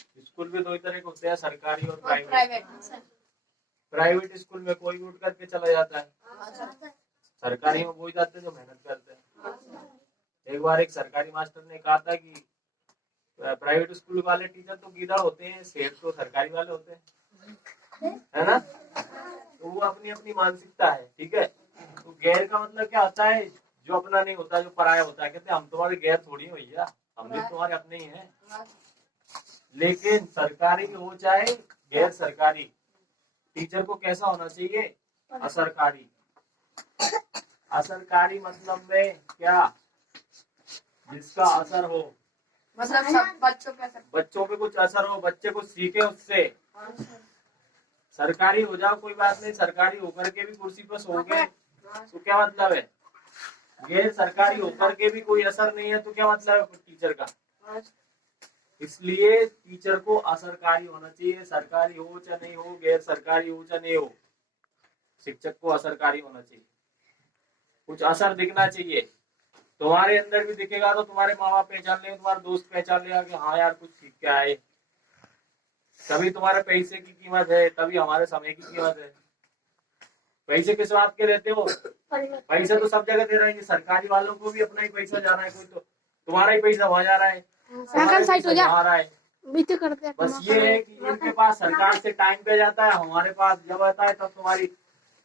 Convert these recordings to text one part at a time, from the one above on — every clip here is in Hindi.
स्कूल भी दो ही तरह के होते हैं, सरकारी और प्राइवेट। प्राइवेट स्कूल में कोई भी उठ करके चला जाता है, सरकारी में वही जाते हैं जो मेहनत करते हैं। एक बार एक सरकारी मास्टर ने कहा था कि प्राइवेट स्कूल वाले टीचर तो गीदड़ होते हैं, सेठ तो सरकारी वाले होते हैं, है ना। तो वो अपनी अपनी मानसिकता है, ठीक है। तो गैर का मतलब क्या होता है, जो अपना नहीं होता, जो पराया होता है। कहते हैं हम तुम्हारे गैर थोड़ी हैं भैया, हम भी तुम्हारे अपने ही हैं। लेकिन सरकारी हो चाहे गैर सरकारी, टीचर को कैसा होना चाहिए, असरकारी। असरकारी मतलब में क्या, जिसका असर हो, मतलब सब बच्चों पे कुछ असर हो, बच्चे कुछ सीखे उससे। सरकारी हो जाओ कोई बात नहीं, सरकारी होकर के भी कुर्सी पर सोओगे तो क्या मतलब है। गैर सरकारी होकर के भी कोई असर नहीं है तो क्या मतलब है टीचर का। इसलिए टीचर को असरकारी होना चाहिए, सरकारी हो चाहे नहीं हो, गैर सरकारी हो चाहे नहीं हो, शिक्षक को असरकारी होना चाहिए। कुछ असर दिखना चाहिए, तुम्हारे अंदर भी दिखेगा तो तुम्हारे माँ बाप पहचान लेंगे, तुम्हारे दोस्त पहचान लेगा कि हाँ यार कुछ सीख के आए। तभी तुम्हारे पैसे की कीमत है, तभी हमारे समय की कीमत है। पैसे किस बात के रहते हो, पैसा तो सब जगह दे रहे हैं, सरकारी वालों को भी अपना ही पैसा जा रहा है, कोई तो तुम्हारा ही पैसा वहां जा रहा है, आ रहा है। बस ये है कि इनके पास सरकार से टाइम पे जाता है, हमारे पास जब आता है तब तुम्हारी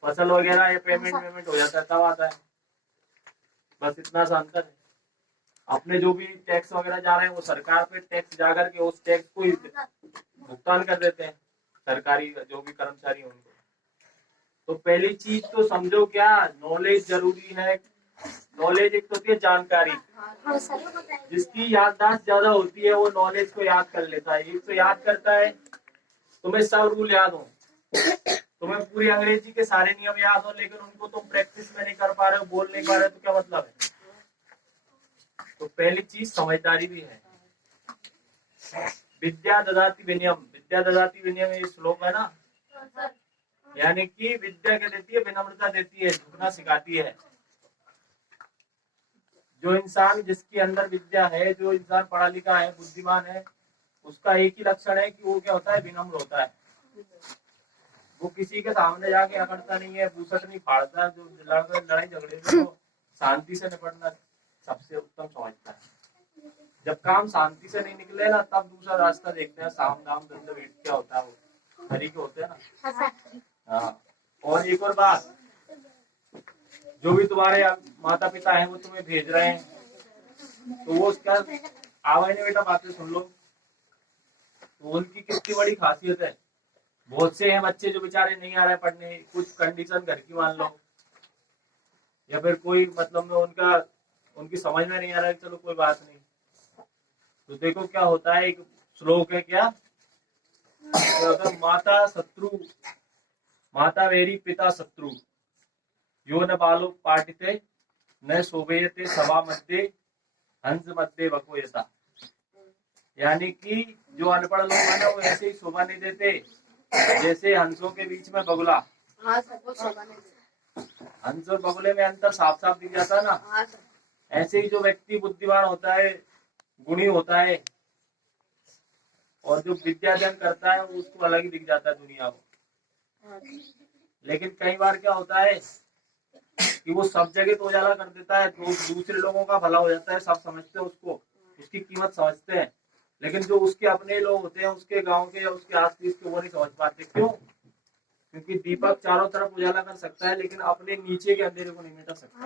फसल वगैरह या पेमेंट हो जाता है तब आता है। बस इतना सा अंतर है। अपने जो भी टैक्स वगैरह जा रहे हैं वो सरकार पे टैक्स जा करके उस टैक्स को भुगतान कर देते हैं सरकारी जो भी कर्मचारी हैं उनको। तो पहली चीज तो समझो क्या, नॉलेज जरूरी है। नॉलेज एक तो होती है जानकारी, जिसकी याददाश्त ज्यादा होती है वो नॉलेज को याद कर लेता है। एक तो याद करता है, तुम्हें सब रूल याद हो, तुम्हें पूरी अंग्रेजी के सारे नियम याद हो, लेकिन उनको तुम प्रैक्टिस में नहीं कर पा रहे हो, बोल नहीं पा रहे हो, तो क्या मतलब है। तो पहली चीज समझदारी भी है। विद्या ददाति विनयम, विद्या ददाति विनयम ये श्लोक है ना, यानी कि विद्या क्या देती है, विनम्रता देती है, झुकना सिखाती है। जो इंसान जिसके अंदर विद्या है, जो इंसान पढ़ा लिखा है, बुद्धिमान है, उसका एक ही लक्षण है कि वो क्या होता है, विनम्र होता है। वो किसी के सामने जाके अकड़ता नहीं है, बूसट नहीं फाड़ता, जो लड़ाई झगड़े में वो शांति से निपटना सबसे उत्तम समझता है। जब काम शांति से नहीं निकले ना, तब दूसरा रास्ता देखते हैं, साम दाम दंड भेद क्या होता है, वो तरीके होते हैं ना। हाँ, और एक और बात, जो भी तुम्हारे माता पिता हैं वो तुम्हें भेज रहे हैं, तो वो उसका आवाज ने बेटा बातें सुन लो, तो उनकी कितनी बड़ी खासियत है। बहुत से हैं बच्चे जो बेचारे नहीं आ रहे पढ़ने, कुछ कंडीशन घर की मान लो, या फिर कोई मतलब में उनकी समझ में नहीं आ रहा है, चलो कोई बात नहीं। तो देखो क्या होता है, एक श्लोक है क्या, अगर माता शत्रु, माता वेरी पिता शत्रु, यो न बालो पाठिते न शोभयते सभा मध्य हंस मध्य वकोयता। यानी कि जो अनपढ़ लोग हैं ना, वो ऐसे ही शोभा नहीं देते जैसे हंसों के बीच में बगुला। हंस और बगुले में अंतर साफ साफ दिख जाता है ना। ऐसे ही जो व्यक्ति बुद्धिमान होता है, गुणी होता है, और जो विद्याध्ययन करता है उसको अलग ही दिख जाता है दुनिया को। लेकिन कई बार क्या होता है कि वो सब जगह तो उजाला कर देता है, तो दूसरे लोगों का भला हो जाता है, सब समझते हैं उसको, उसकी कीमत समझते हैं। लेकिन जो उसके अपने लोग होते हैं, उसके गांव के या उसके आसपास के, वो नहीं समझ पाते। क्यों? क्योंकि दीपक चारों तरफ उजाला कर सकता है, लेकिन अपने नीचे के अंधेरे को नहीं मिटा सकता।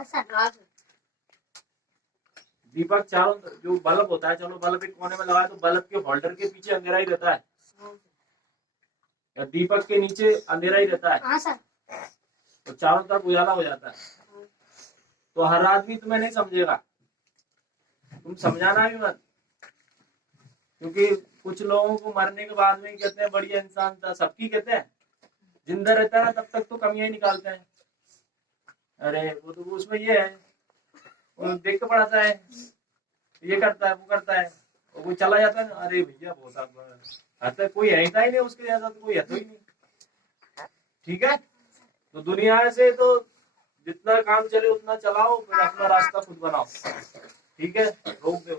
दीपक चारों, जो बल्ब होता है, चलो बल्ब एक कोने में लगाए तो बल्ब के होल्डर के पीछे अंधेरा ही रहता है, या दीपक के नीचे अंधेरा ही रहता है, तो चारों तरफ उजाला हो जाता है। तो हर आदमी तुम्हें नहीं समझेगा, तुम समझाना भी मत, क्योंकि कुछ लोगों को मरने के बाद में कहते हैं बढ़िया इंसान था, सबकी कहते हैं, जिंदा रहता है ना तब तक तो कमियां ही निकालते हैं। अरे वो तो उसमें ये है, वो देख के पढ़ाता है, ये करता है, वो करता है, और वो चला जाता है, अरे भैया बहुत कोई है ही नहीं उसके जैसा, तो कोई है तो ही नहीं। ठीक है, तो दुनिया से तो जितना काम चले उतना चलाओ, फिर अपना रास्ता खुद बनाओ। ठीक है, रोक दो।